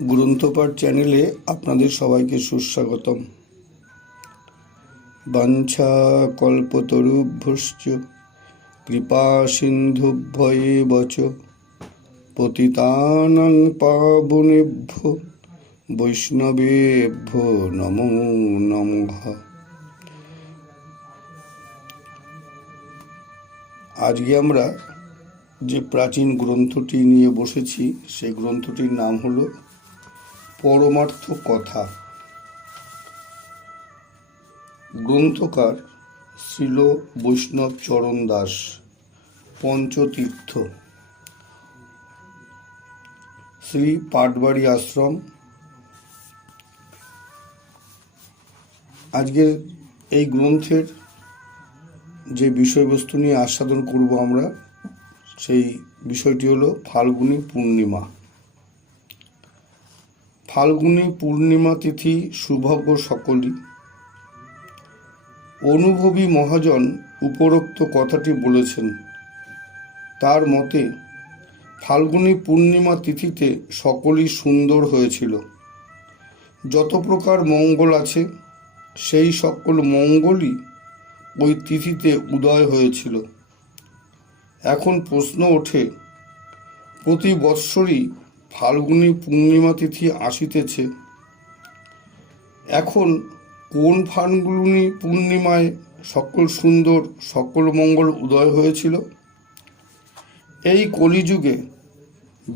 গ্রন্থপাঠ চ্যানেলে আপনাদের সবাইকে সুস্বাগতম। বাঞ্ছা কল্পতরুভ্যশ্চ কৃপা সিন্ধুভ্যেব চ পতিতানাং পাবনেভ্যো বৈষ্ণবেভ্যো নমো নমঃ। আজকে আমরা যে প্রাচীন গ্রন্থটি নিয়ে বসেছি সেই গ্রন্থটির নাম হলো পরমার্থ কথা। গ্রন্থকার শ্রীল বৈষ্ণব চরণ দাস, পঞ্চতীর্থ, শ্রী পাটবাড়ি আশ্রম। আজকের এই গ্রন্থের যে বিষয়বস্তু নিয়ে আস্বাদন করব আমরা, সেই বিষয়টি হলো ফাল্গুনী পূর্ণিমা। ফাল্গুনী পূর্ণিমা তিথি শুভজ্ঞ সকলই। অনুভবী মহাজন উপরোক্ত কথাটি বলেছেন। তার মতে ফাল্গুনী পূর্ণিমা তিথিতে সকলই সুন্দর হয়েছিল। যত প্রকার মঙ্গল আছে সেই সকল মঙ্গলই ওই তিথিতে উদয় হয়েছিল। এখন প্রশ্ন ওঠে, প্রতি বৎসরই ফাল্গুনী পূর্ণিমা তিথি আসিতেছে, এখন কোন ফাল্গুনী পূর্ণিমায় সকল সুন্দর সকল মঙ্গল উদয় হয়েছিল? এই কলিযুগে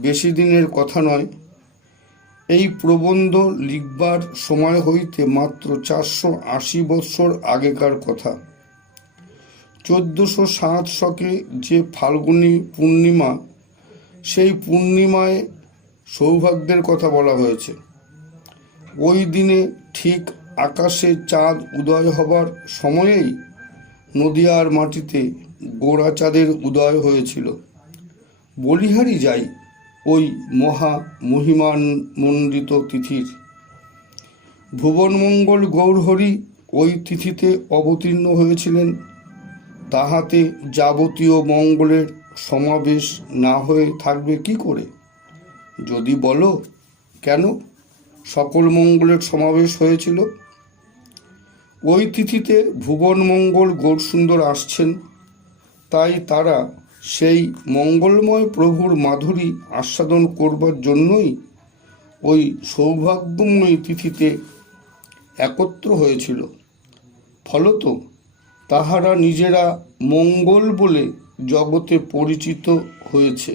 বেশি দিনের কথা নয়, এই প্রবন্ধ লিখবার সময় হইতে মাত্র 480 বৎসর আগেকার কথা। 1407 শকে যে ফাল্গুনী পূর্ণিমা, সেই পূর্ণিমায় সৌভাগ্যের কথা বলা হয়েছে। ওই দিনে ঠিক আকাশে চাঁদ উদয় হবার সময়েই নদিয়ার মাটিতে গোড়া চাঁদের উদয় হয়েছিল। বলিহারি যাই ওই মহা মহিমামণ্ডিত তিথির। ভুবনমঙ্গল গৌরহরি ওই তিথিতে অবতীর্ণ হয়েছিলেন। তাহাতে যাবতীয় মঙ্গলের সমাবেশ না হয়ে থাকবে কি করে? যদি বলো কেন সকল মঙ্গলের সমাবেশ হয়েছিল? ওই তিথিতে ভুবন মঙ্গল গৌরসুন্দর আসছেন, তাই তারা সেই মঙ্গলময় প্রভুর মাধুরী আস্বাদন করবার জন্যই ওই সৌভাগ্যময় তিথিতে একত্র হয়েছিল। ফলত তাহারা নিজেরা মঙ্গল বলে জগতে পরিচিত হয়েছে,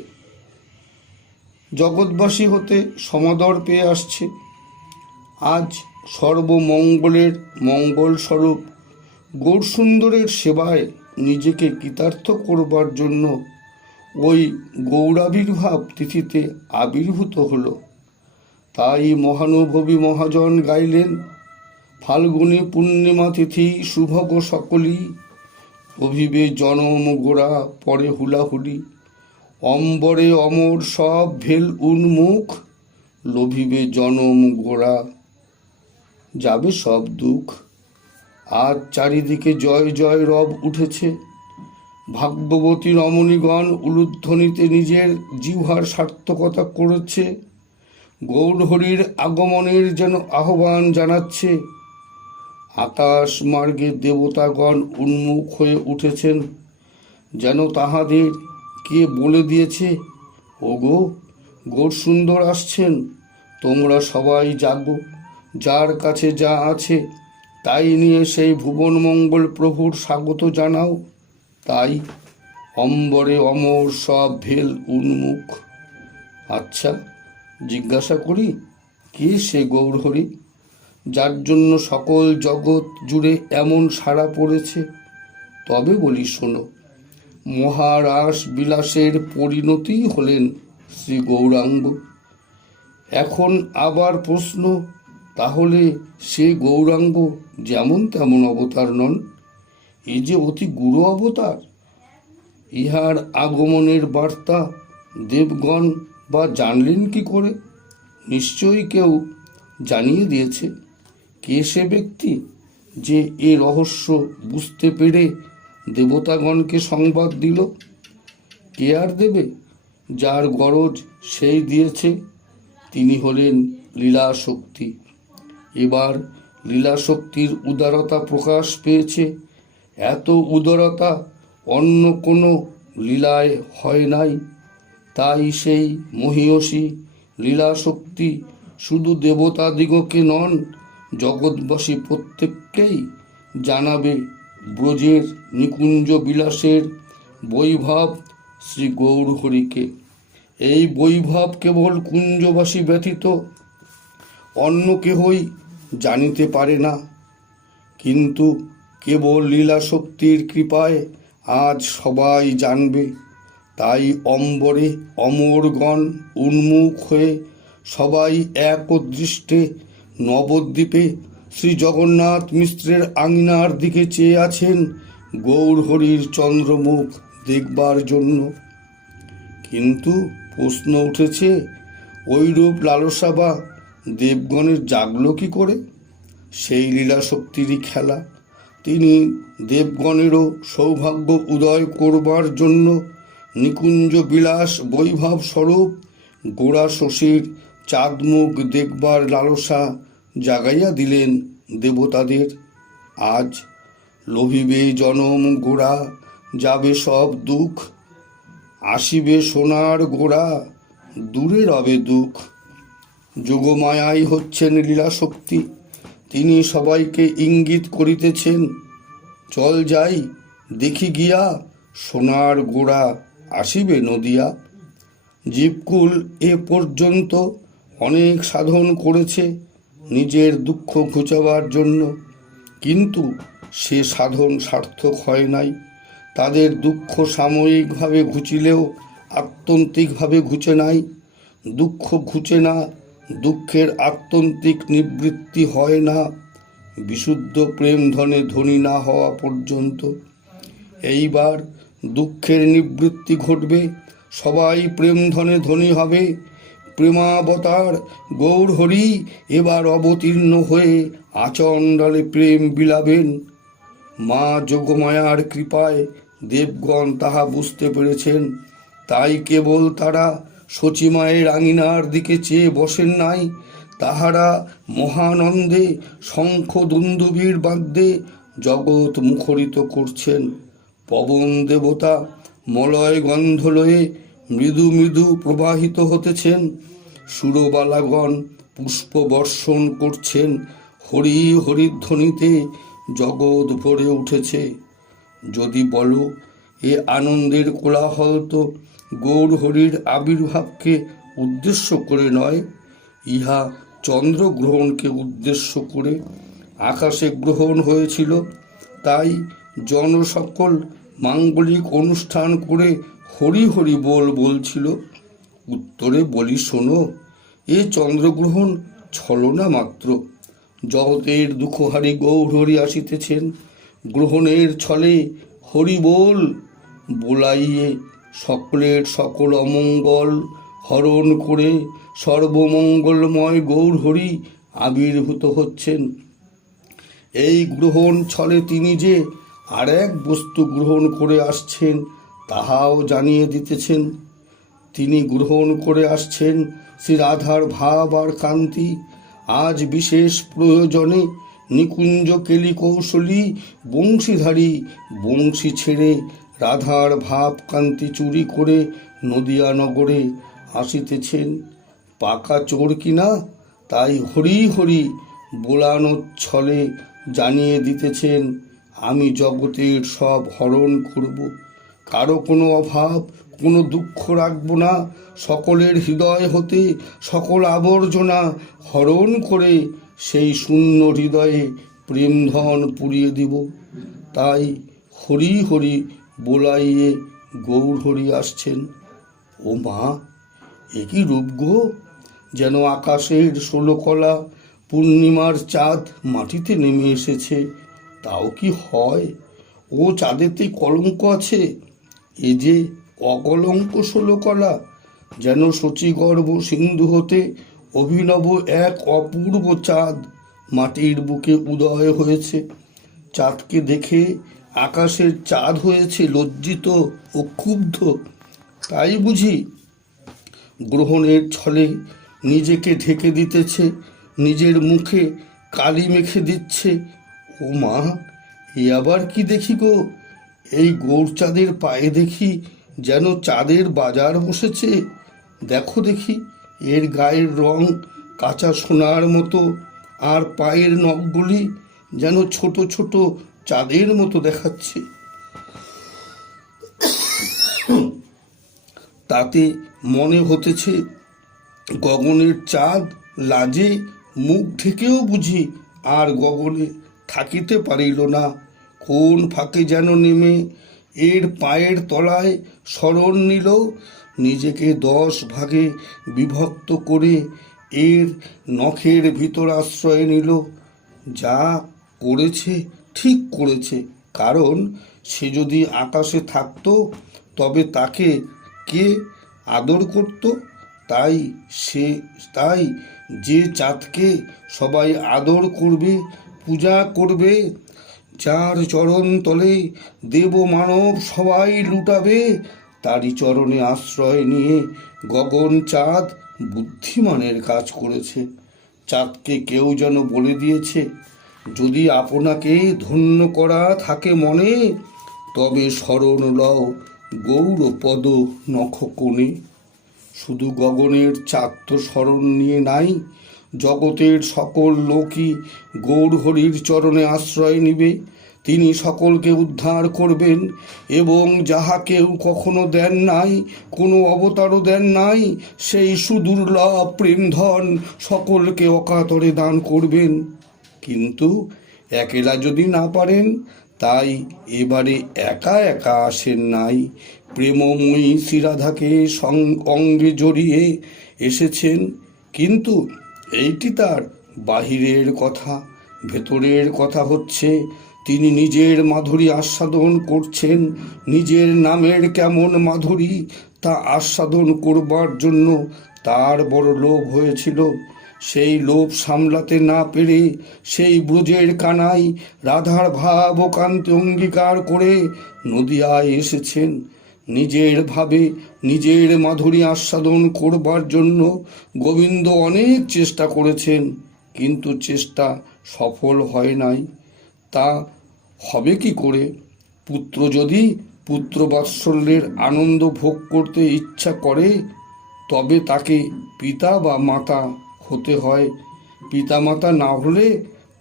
জগৎবাসী হতে সমাদর পেয়ে আসছে। আজ সর্বমঙ্গলের মঙ্গলস্বরূপ গৌরসুন্দরের সেবায় নিজেকে কৃতার্থ করবার জন্য ওই গৌরাবির্ভাব তিথিতে আবির্ভূত হল। তাই মহানুভবী মহাজন গাইলেন, ফাল্গুনী পূর্ণিমা তিথি শুভগ সকলই, অভিবে জনম গোড়া পরে হুলাহুলি, অম্বরে অমর সব ভেল উন্মুখ, লোভিবে জনম গোড়া যাবে সব দুঃখ। আজ চারিদিকে জয় জয় রব উঠেছে। ভাগ্যবতী রমণীগণ উলুধ্বনিতে নিজের জিহ্বার সার্থকতা করেছে। গৌরহরির আগমনের যেন আহ্বান জানাচ্ছে। আকাশ মার্গে দেবতাগণ উন্মুখ হয়ে উঠেছেন, যেন তাহাদের কে বলে দিয়েছে, ওগো গৌরসুন্দর আসছেন, তোমরা সবাই জাগো, যার কাছে যা আছে তাই নিয়ে সেই ভুবন মঙ্গল প্রভুর স্বাগত জানাও। তাই অম্বরে অমর সব ভেল উন্মুখ। আচ্ছা, জিজ্ঞাসা করি, কে সে গৌরহরি, যার জন্য সকল জগৎ জুড়ে এমন সাড়া পড়েছে? তবে বলি শোনো, মহারাস বিলাসের পরিণতি হলেন শ্রী গৌরাঙ্গ। এখন আবার প্রশ্ন, তাহলে সে গৌরাঙ্গ যেমন তেমন অবতার নন, এই যে অতি গুরু অবতার। ইহার আগমনের বার্তা দেবগণ বা জানলেন কি করে? নিশ্চয়ই কেউ জানিয়ে দিয়েছে। কে সে ব্যক্তি যে এ রহস্য বুঝতে পেরে দেবতাগণকে সংবাদ দিল? কে আর দেবে? যার গরজ সেই দিয়েছে। তিনি হলেন লীলাশক্তি। এবার লীলাশক্তির উদারতা প্রকাশ পেয়েছে। এত উদারতা অন্য কোনো লীলায় হয় নাই। তাই সেই মহীয়সী লীলাশক্তি শুধু দেবতাদিগকে নন, জগৎবাসী প্রত্যেককেই জানাবে ব্রজের নিকুঞ্জ বিলাসের বৈভব শ্রী গৌরহরিকে। এই বৈভব কেবল কুঞ্জবাসী ব্যতীত অন্য কেহই জানিতে পারে না, কিন্তু কেবল লীলাশক্তির কৃপায় আজ সবাই জানবে। তাই অম্বরে অমরগণ উন্মুখ হয়ে সবাই একদৃষ্টে নবদ্বীপে শ্রী জগন্নাথ মিশ্রের আঙিনার দিকে চেয়ে আছেন গৌরহরির চন্দ্রমুখ দেখবার জন্য। কিন্তু প্রশ্ন উঠেছে, ওইরূপ লালসা বা দেবগণের জাগলো কি করে? সেই লীলাশক্তিরই খেলা। তিনি দেবগণেরও সৌভাগ্য উদয় করবার জন্য নিকুঞ্জ বিলাস বৈভব স্বরূপ গোড়া শশীর চাঁদমুখ দেখবার লালসা জাগাইয়া দিলেন দেবতাদের। আজ লোভিবে জনম গোড়া, যাবে সব দুঃখ, আসিবে সোনার গোড়া, দূরে রবে দুঃখ। যোগমায়াই হচ্ছেন লীলাশক্তি। তিনি সবাইকে ইঙ্গিত করিতেছেন, চল যাই দেখি গিয়া, সোনার গোড়া আসিবে নদিয়া। জীবকুল এ পর্যন্ত অনেক সাধন করেছে নিজের দুঃখ ঘুচাবার জন্য, কিন্তু সে সাধন সার্থক হয় নাই। তাদের দুঃখ সাময়িকভাবে ঘুচিলেও আত্যন্তিকভাবে ঘুচে নাই। দুঃখ ঘুচে না, দুঃখের আত্যন্তিক নিবৃত্তি হয় না বিশুদ্ধ প্রেম ধনে ধনী না হওয়া পর্যন্ত। এইবার দুঃখের নিবৃত্তি ঘটবে, সবাই প্রেম ধনে ধনী হবে। প্রেমাবতার গৌরহরি এবার অবতীর্ণ হয়ে আচণ্ডালে প্রেম বিলাবেন। মা যোগমায়ার কৃপায় দেবগণ তাহা বুঝতে পেরেছেন। তাই কেবল তারা শচীমায়ের আঙিনার দিকে চেয়ে বসেন নাই, তাহারা মহানন্দে শঙ্খ দুন্দুভীর বাদ্যে জগৎ মুখরিত করছেন। পবন দেবতা মলয় গন্ধ লয়ে মৃদু মৃদু প্রবাহিত হতেছেন। সুরবালাগণ পুষ্প বর্ষণ করছেন। হরি হরিধ্বনিতে জগৎ ভরে উঠেছে। যদি বলো এ আনন্দের কোলাহল তো গৌরহরির আবির্ভাবকে উদ্দেশ্য করে নয়, ইহা চন্দ্রগ্রহণকে উদ্দেশ্য করে। আকাশে গ্রহণ হয়েছিল, তাই জনসকল মাঙ্গলিক অনুষ্ঠান করে হরি হরি বল বলছিল। উত্তরে বলি, শোনো, এ চন্দ্রগ্রহণ ছলনা মাত্র। জগতের দুঃখহারী গৌরহরি আসিতেছেন। গ্রহণের ছলে হরি বল বোলাইয়ে সকলের সকল অমঙ্গল হরণ করে সর্বমঙ্গলময় গৌরহরি আবির্ভূত হচ্ছেন। এই গ্রহণ ছলে তিনি যে আর এক বস্তু গ্রহণ করে আসছেন তাহাও জানিয়ে দিতেছেন। তিনি গ্রহণ করে আসছেন শ্রী রাধার ভাব আর কান্তি। আজ বিশেষ প্রয়োজনে নিকুঞ্জ কেলি কৌশলী বংশীধারী বংশী ছেড়ে রাধার ভাব কান্তি চুরি করে নদিয়া নগরে আসিতেছেন। পাকা চোর কিনা, তাই হরি হরি বোলানোর ছলে জানিয়ে দিতেছেন, আমি জগতের সব হরণ করব, কারো কোনো অভাব কোনো দুঃখ রাখব না। সকলের হৃদয় হতে সকল আবর্জনা হরণ করে সেই শূন্য হৃদয়ে প্রেমধন পুরিয়ে দিব। তাই হরি হরি বোলাইয়ে গৌরহরি আসছেন। ও মা, এ কি রূপ গো! যেন আকাশের 16 কলা পূর্ণিমার চাঁদ মাটিতে নেমে এসেছে। তাও কি হয়? ও চাঁদেতে কলঙ্ক আছে? এ যে অকলঙ্ক 16 কলা, যেন শচীগর্ভ সিন্ধু হতে অভিনব এক অপূর্ব চাঁদ মাটির বুকে উদয় হয়েছে। চাঁদকে দেখে আকাশের চাঁদ হয়েছে লজ্জিত ও ক্ষুব্ধ। তাই বুঝি গ্রহণের ছলে নিজেকে ঢেকে দিতেছে, নিজের মুখে কালি মেখে দিচ্ছে। ও মা, এ আবার কি দেখি গো? এই গৌরচাঁদের পায়ে দেখি যেন চাঁদের বাজার বসেছে। দেখো দেখি, এর গায়ের রং কাঁচা সোনার মতো, আর পায়ের নখগুলি যেন ছোট ছোট চাঁদের মতো দেখাচ্ছে। তাতে মনে হতেছে গগনের চাঁদ লাজে মুখ ঢেকেও বুঝি আর গগনে থাকিতে পারিল না। কোন ফাঁকে যেন নেমে এর পায়ের তলায় শরণ নিল, নিজেকে 10 ভাগে বিভক্ত করে এর নখের ভিতর আশ্রয় নিল। যা করেছে ঠিক করেছে, কারণ সে যদি আকাশে থাকতো তবে তাকে কে আদর করত? তাই যে চাঁদকে সবাই আদর করবে, পূজা করবে, যার চরণ তলে দেব মানব সবাই লুটাবে, তারই চরণে আশ্রয় নিয়ে গগন চাঁদ বুদ্ধিমানের কাজ করেছে। চাঁদকে কেউ যেন বলে দিয়েছে, যদি আপনাকে ধন্য করা থাকে মনে, তবে শরণ লও গৌরপদ নখকোণে। শুধু গগনের চাঁদ তো শরণ নিয়ে নাই, জগতের সকল লোকই গৌরহরির চরণে আশ্রয় নিবে। তিনি সকলকে উদ্ধার করবেন, এবং যাহা কেউ কখনো দেন নাই, কোনো অবতারও দেন নাই, সেই সুদুর্লভ প্রেমধন সকলকে অকাতরে দান করবেন। কিন্তু একেলা যদি না পারেন, তাই এবারে একা একা আসেন নাই, প্রেমময়ী শ্রীরাধাকে অঙ্গে জড়িয়ে এসেছেন। কিন্তু এইটি তার বাহিরের কথা। ভেতরের কথা হচ্ছে, তিনি নিজের মাধুরী আস্বাদন করছেন। নিজের নামের কেমন মাধুরী তা আস্বাদন করবার জন্য তার বড় লোভ হয়েছিল। সেই লোভ সামলাতে না পেরে সেই ব্রজের কানাই রাধার ভাব ও কান্তি অঙ্গীকার করে নদিয়ায় এসেছেন। নিজের ভাবে নিজের মাধুরী আস্বাদন করবার জন্য গোবিন্দ অনেক চেষ্টা করেছেন, কিন্তু চেষ্টা সফল হয় নাই। তা হবে কি করে? পুত্র যদি পুত্রবাৎসল্যের আনন্দ ভোগ করতে ইচ্ছা করে, তবে তাকে পিতা বা মাতা হতে হয়। পিতামাতা না হলে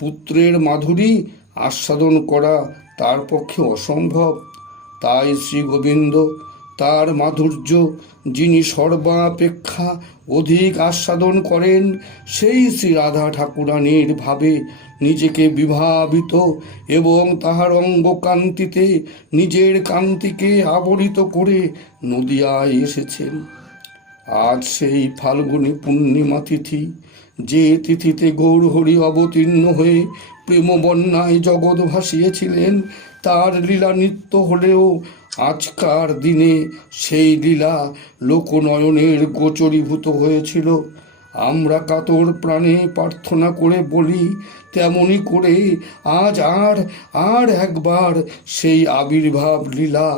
পুত্রের মাধুরী আস্বাদন করা তার পক্ষে অসম্ভব। তাই শ্রী গোবিন্দ তার মাধুর্য যিনি সর্বাপেক্ষা অধিক আস্বাদন করেন, সেই শ্রী রাধা ঠাকুরানীর ভাবে নিজেকে বিভাবিত এবং তাহার অঙ্গকান্তিতে নিজের কান্তিকে আবরিত করে নদিয়ায় এসেছেন। আজ সেই ফাল্গুনী পূর্ণিমা তিথি, যে তিথিতে গৌরহরি অবতীর্ণ হয়ে প্রেম বন্যায় জগৎ ভাসিয়েছিলেন, তার লীলা নিত্য হলেও আজকার দিনে সেই লীলা লোকনয়নের গোচরীভূত হয়েছিল। আমরা কাতর প্রাণে প্রার্থনা করে বলি, তেমনি করে আজ আর একবার সেই আবির্ভাব লীলা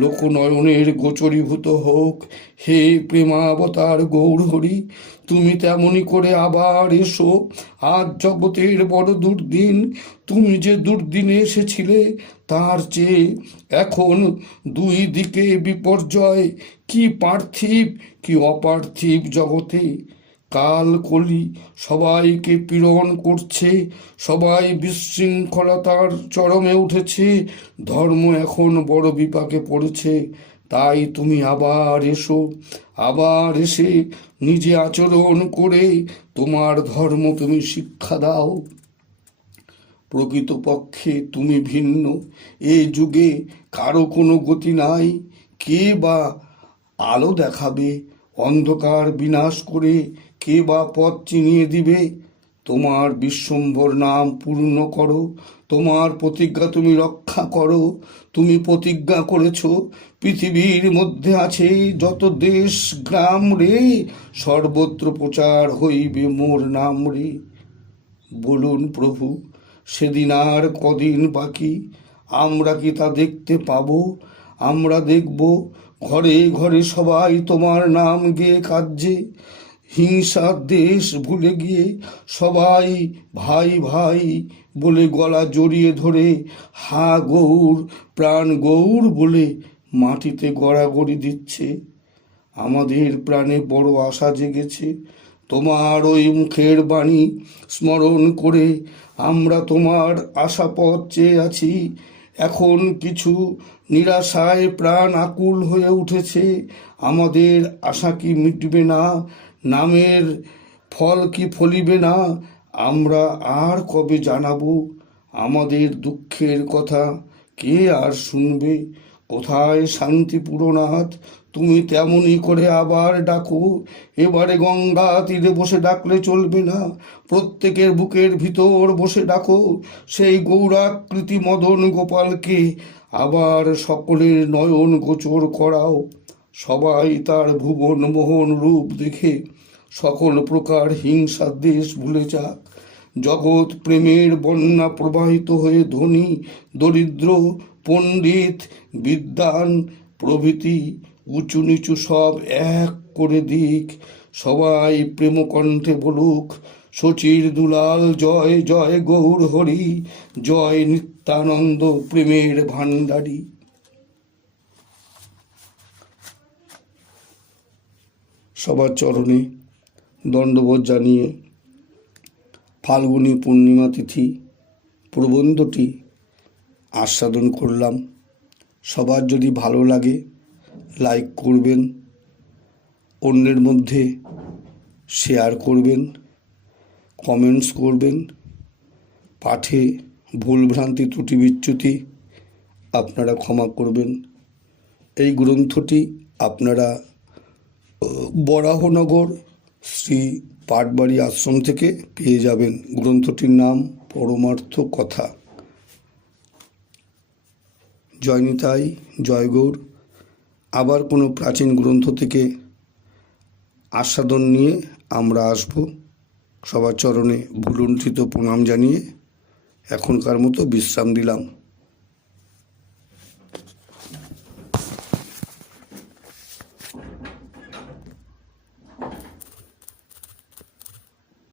লোকনয়নের গোচরীভূত হোক। হে প্রেমাবতার গৌরহরি, তুমি তেমনি করে আবার এসো। আজ জগতের বড় দুর্দিন। তুমি যে দুর্দিনে এসেছিলে, তার চেয়ে এখন দুই দিকে বিপর্যয়, কি পার্থিব কি অপার্থিব জগতে। কাল কলি সবাইকে পীড়ন করছে, সবাই বিশৃঙ্খলতার চরমে উঠেছে, ধর্ম এখন বড় বিপাকে পড়েছে। তাই তুমি আবার এসো, আবার এসে নিজে আচরণ করে তোমার ধর্ম তুমি শিক্ষা দাও। প্রকৃতপক্ষে তুমি ভিন্ন, এ যুগে কারো কোনো গতি নাই। কে বা আলো দেখাবে, অন্ধকার বিনাশ করে কে বা পথ চিনিয়ে দিবে? তোমার বিশ্বম্ভর নাম পূর্ণ করো, তোমার প্রতিজ্ঞা তুমি রক্ষা করো। তুমি প্রতিজ্ঞা করেছ, পৃথিবীর মধ্যে আছে যত দেশ গ্রাম রে, সর্বত্র প্রচার হইবে মোর নাম রে। বলুন প্রভু, সেদিন আর কদিন বাকি? আমরা কি তা দেখতে পাবো? আমরা দেখব ঘরে ঘরে সবাই তোমার নাম গেয়ে কাঁদছে, হিংসার দেশ ভুলে গিয়ে সবাই ভাই ভাই বলে গলা জড়িয়ে ধরে হা গৌর প্রাণ গৌর বলে মাটিতে গড়াগড়ি দিচ্ছে। আমাদের প্রাণে বড় আশা জেগেছে, তোমার ওই মুখের বাণী স্মরণ করে আমরা তোমার আশাপথ চেয়ে আছি। এখন কিছু নিরাশায় প্রাণ আকুল হয়ে উঠেছে। আমাদের আশা কি মিটবে না? নামের ফল কি ফলিবে না? আমরা আর কবে জানাবো আমাদের দুঃখের কথা? কে আর শুনবে? কোথায় শান্তিপুরনাথ? তুমি তেমনই করে আবার ডাকো। এবারে গঙ্গা তীরে বসে ডাকলে চলবে না, প্রত্যেকের বুকের ভিতর বসে ডাকো সেই গৌরাকৃতি মদন গোপালকে। আবার সকলের নয়ন গোচর করাও, সবাই তার ভুবন মোহন রূপ দেখে সকল প্রকার হিংসার দেশ ভুলে যাক। জগৎ প্রেমের বন্যা প্রবাহিত হয়ে ধনী দরিদ্র পণ্ডিত বিদ্বান প্রভৃতি উঁচু নিচু সব এক করে দিক। সবাই প্রেমকণ্ঠে বলুক, শচীর দুলাল জয় জয় গৌর হরি, জয় নিত্যানন্দ প্রেমের ভাণ্ডারী। সবার চরণে দণ্ডবোধ জানিয়ে ফাল্গুনী পূর্ণিমা তিথি প্রবন্ধটি আস্বাদন করলাম। সবার যদি ভালো লাগে লাইক করবেন, অন্যের মধ্যে শেয়ার করবেন, কমেন্টস করবেন। পাঠে ভুলভ্রান্তি ত্রুটি বিচ্যুতি আপনারা ক্ষমা করবেন। এই গ্রন্থটি আপনারা বরাহনগর শ্রী পাটবাড়ি আশ্রম থেকে পেয়ে যাবেন। গ্রন্থটির নাম পরমার্থ কথা। জয় নিতাই, জয় গৌর। আবার কোনো প্রাচীন গ্রন্থ থেকে আস্বাদন নিয়ে আমরা আসব। সবার চরণে ভুলুণ্ঠিত প্রণাম জানিয়ে এখনকার মতো বিশ্রাম দিলাম।